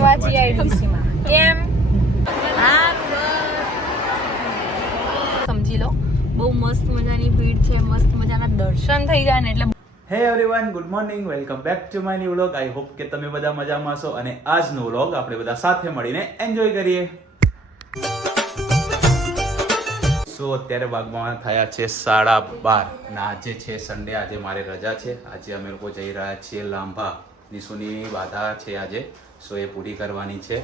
Vatva GIDC માં કેમ સમજી લો બહુ મસ્ત મજાની ભીડ છે, મસ્ત મજાના દર્શન થઈ જાય ને એટલે. હે everyone, good morning, welcome back to my new vlog. I hope કે તમે બધા મજામાં છો અને આજનો વ્લોગ આપણે બધા સાથે મળીને એન્જોય કરીએ. સો અત્યારે વાગવામાં થયા છે 12:30 ને આજે છે સન્ડે, આજે મારે રજા છે. આજે અમે લોકો જઈ રહ્યા છીએ લાંભા. નિશુની બાધા છે આજે, સો એ પૂરી કરવાની છે.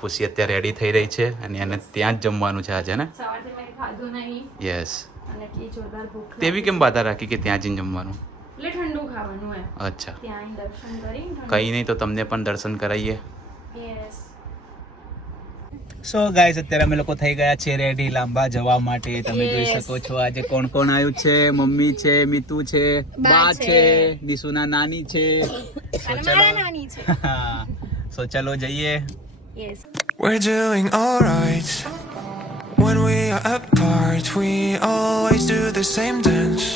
ખુશી અત્યારે રેડી થઈ રહી છે અને એને ત્યાં જ જમવાનું છે આજે ને. સવારથી મેં ખાધું નહીં. યસ. અને એટલી જોરદાર ભૂખ તેવી કેમ બાધા રાખી કે ત્યાં જઈને જમવાનું? એટલે ઠંડુ ખાવાનું એમ. અચ્છા, ત્યાં દર્શન કરી કઈ નહીં તો તમને પણ દર્શન કરાવીએ. યસ. સો ગાઈઝ, અત્યારે અમે લોકો થઈ ગયા છે રેડી લાંબા જવા માટે. તમે જોઈ શકો છો આજે કોણ કોણ આવ્યું છે. મમ્મી છે, મિતુ છે, બા છે, નિશુના નાની છે, નાની છે. સો ચલો જઈએ. Yes. We're doing alright. When we are apart, we always do the same dance.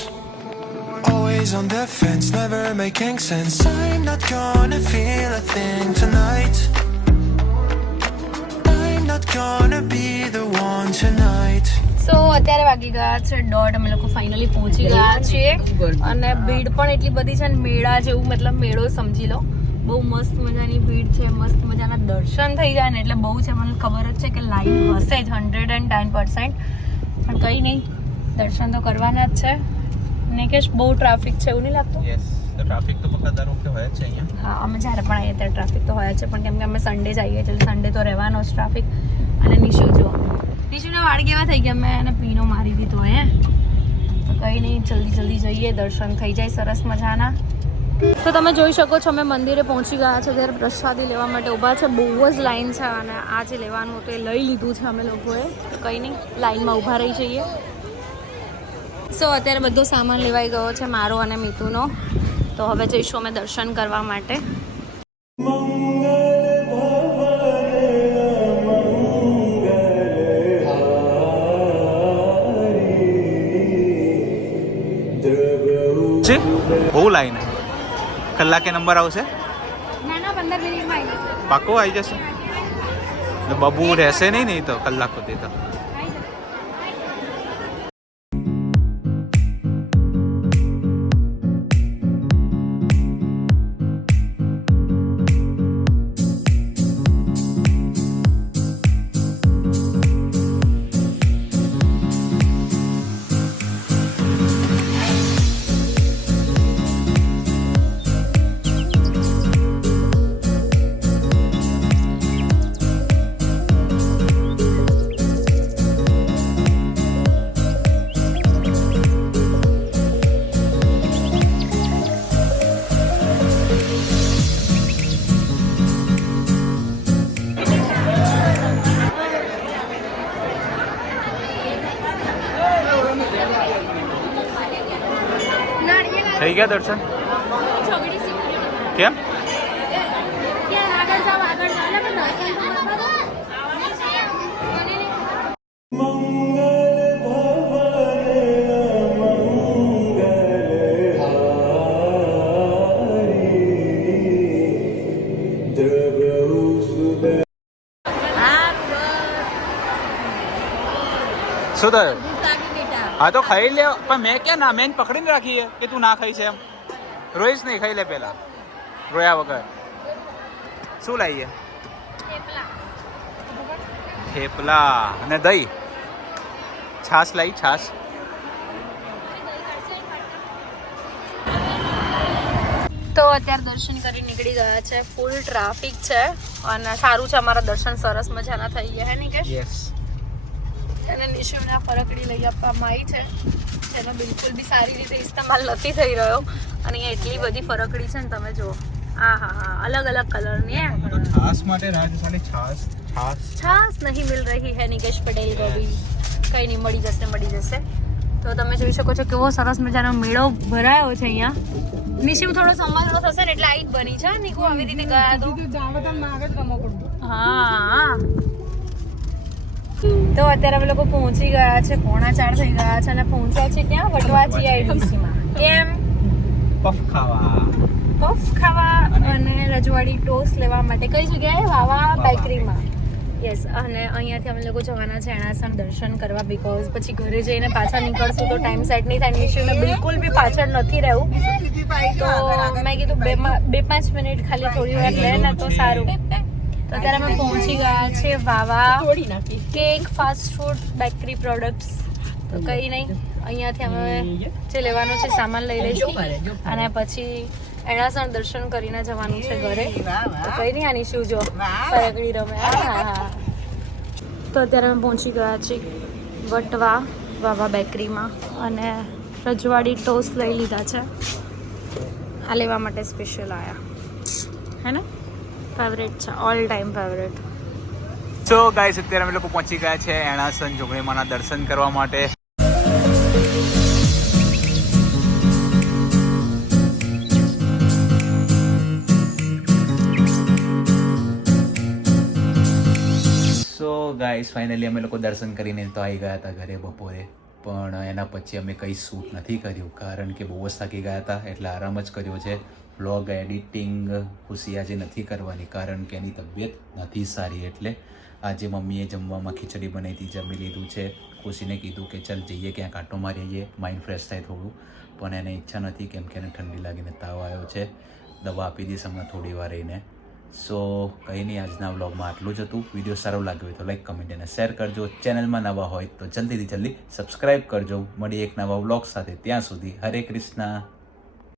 Always on the fence, never making sense. I'm not gonna feel a thing tonight. I'm not gonna be the one tonight. સો અત્યારે વાગી ગયા છે 1:30. અમે લોકો finally પહોંચી ગયા છીએ અને ભીડ પણ એટલી બધી છે ને મેળા જેવું, મતલબ મેળો સમજી લો. બહુ મસ્ત મજાની ભીડ છે, મસ્ત મજાના દર્શન થઈ જાય ને એટલે બહુ છે. મને ખબર જ છે કે લાઈન હશે જ 110%, પણ કંઈ નહીં, દર્શન તો કરવાના જ છે. નિકેશ, બહુ ટ્રાફિક છે એવું નહીં લાગતું? યસ, ટ્રાફિક તો બધા દર વખતે હોય જ છે અહીંયા. હા, અમે જ્યારે પણ આવીએ ત્યારે ટ્રાફિક તો હોય જ છે, પણ કેમ કે અમે સન્ડે જ આવીએ એટલે સન્ડે તો રહેવાનો જ ટ્રાફિક. અને નિશુ જો, નિશુના વાળ કેવા થઈ ગયા, મેં એને પીનો મારી દીધો હે. તો કંઈ નહીં, જલ્દી જઈએ, દર્શન થઈ જાય સરસ મજાના. તો તમે જોઈ શકો છો અમે મંદિરે પહોંચી ગયા છે. ત્યારે પ્રસાદી લેવા માટે ઊભા છે. બહુ જ લાઈન છે અને આ જે લેવાનું હતું એ લઈ લીધું છે અમે લોકોએ. તો કંઈ નહીં, લાઈનમાં ઊભા રહી જઈએ. સો અત્યારે બધો સામાન લેવાઈ ગયો છે મારો અને મિતુનો. તો હવે જઈશું અમે દર્શન કરવા માટે. બહુ લાઈન, કલાકે નંબર આવશે? ના 15 મિનિટમાં આવી જશે. પાકો આવી જશે? બબુ રહેશે નહીં તો કલાક સુધી તો. થઈ ગયા દર્શન? કેમ? શું થયું? હા તો ખાઈ લે. પણ મેં ક્યાં ના, મેં પકડીને રાખી કે તું ના ખાઈ છે એમ. રોઈશ નહીં, ખાઈ લે પેલા, રોયા વગર. શું લાવીએ? થેપલા અને દહીં, છાશ લાવી, છાશ. તો અત્યારે દર્શન કરી નીકળી ગયા છે. ફૂલ ટ્રાફિક છે અને સારું છે, અમારા દર્શન સરસ મજાના થઈ ગયા હે નિકેશ. યસ. અને નિશુના ફરકડી લઈ આપવામાં આવી છે, જેનો બિલકુલ બી સારી રીતે ઇસ્તેમાલ નથી થઈ રહ્યો. અને અહીંયા એટલી બધી ફરકડી છે ને તમે જુઓ. હા, અલગ અલગ કલરની હે. છાશ માટે રાજસ્થાની છાશ નહીં મિલ રહી હે નિકેશ પટેલ કો ભી. કંઈ નહીં, મળી જશે. તો તમે જોઈ શકો છો કેવો સરસ મજાનો મેળો ભરાયો છે અહીંયા. નિશુ થોડો સંભાળનો થશે ને એટલે આ જ બની છે. નિકુ આવી રીતે ગયા તો હા. તો અત્યારે અમે લોકો પહોંચી ગયા છે, 3:45 થઈ ગયા છે અને પહોંચ્યા છે ત્યાં વટવા જીઆઈડીસી માં. કેમ? પફ ખાવા. પફ ખાવા અને રજવાડી ટોસ્ટ લેવા માટે કઈ જગ્યાએ વાવા બેકરીમાં. યસ, અને અહીંયાથી અમે લોકો જવાના છે એણાસણ દર્શન કરવા, બીકોઝ પછી ઘરે જઈને પાછા નીકળશું તો ટાઈમ સેટ નહીં થાય. નિશુને બિલકુલ બી પાછળ નથી રહેવું, તો મેં કીધું 2-5 મિનિટ ખાલી થોડી વાર લે ને તો સારું. તો અત્યારે અમે પહોંચી ગયા છે વાવા cake fast food bakery products. તો કંઈ નહીં, અહીંયાથી અમે જે લેવાનું છે સામાન લઈ લઈશું અને પછી એણાસણ દર્શન કરીને જવાનું છે ઘરે. તો કંઈ નહીં, આની શું જો ફરકડી રમે. હા, તો અત્યારે અમે પહોંચી ગયા છીએ વટવા વાવા બેકરીમાં અને રજવાડી ટોસ્ટ લઈ લીધા છે. આ લેવા માટે સ્પેશિયલ આવ્યા હે ને, ફેવરેટ છે, all time favourite. So guys, અત્યારે અમે લોકો પહોંચી ગયા છે એણાસણ જોગણીમાના દર્શન કરવા માટે. સો ગાઈસ, ફાઇનલી અમે લોકો દર્શન કરીને તો આવી ગયા હતા ઘરે બપોરે, પણ એના પછી અમે કંઈ શૂટ નથી કર્યું કારણ કે બહુ જ થાકી ગયા હતા, એટલે આરામ જ કર્યો છે. વ્લોગ એડિટિંગ ખુશી આજે નથી કરવાની કારણ કે એની તબિયત નથી સારી, એટલે આજે મમ્મીએ જમવામાં ખીચડી બનાવી હતી, જમી લીધું છે. ખુશીને કીધું કે ચાલ જઈએ ક્યાંક આંટો મારી આવીએ, માઇન્ડ ફ્રેશ થાય થોડું, પણ એને ઈચ્છા નથી કેમ કે એને ઠંડી લાગીને તાવ આવ્યો છે. દવા આપી દઈશ હમણાં થોડી વાર રહીને. સો કંઈ નહીં, આજના વ્લોગમાં આટલું જ હતું. વિડીયો સારો લાગ્યો હોય તો લાઈક, કમેન્ટ અને શેર કરજો. ચેનલમાં નવા હોય તો જલ્દીથી જલ્દી સબસ્ક્રાઈબ કરજો. મળીએ એક નવા વ્લોગ સાથે, ત્યાં સુધી હરે કૃષ્ણ.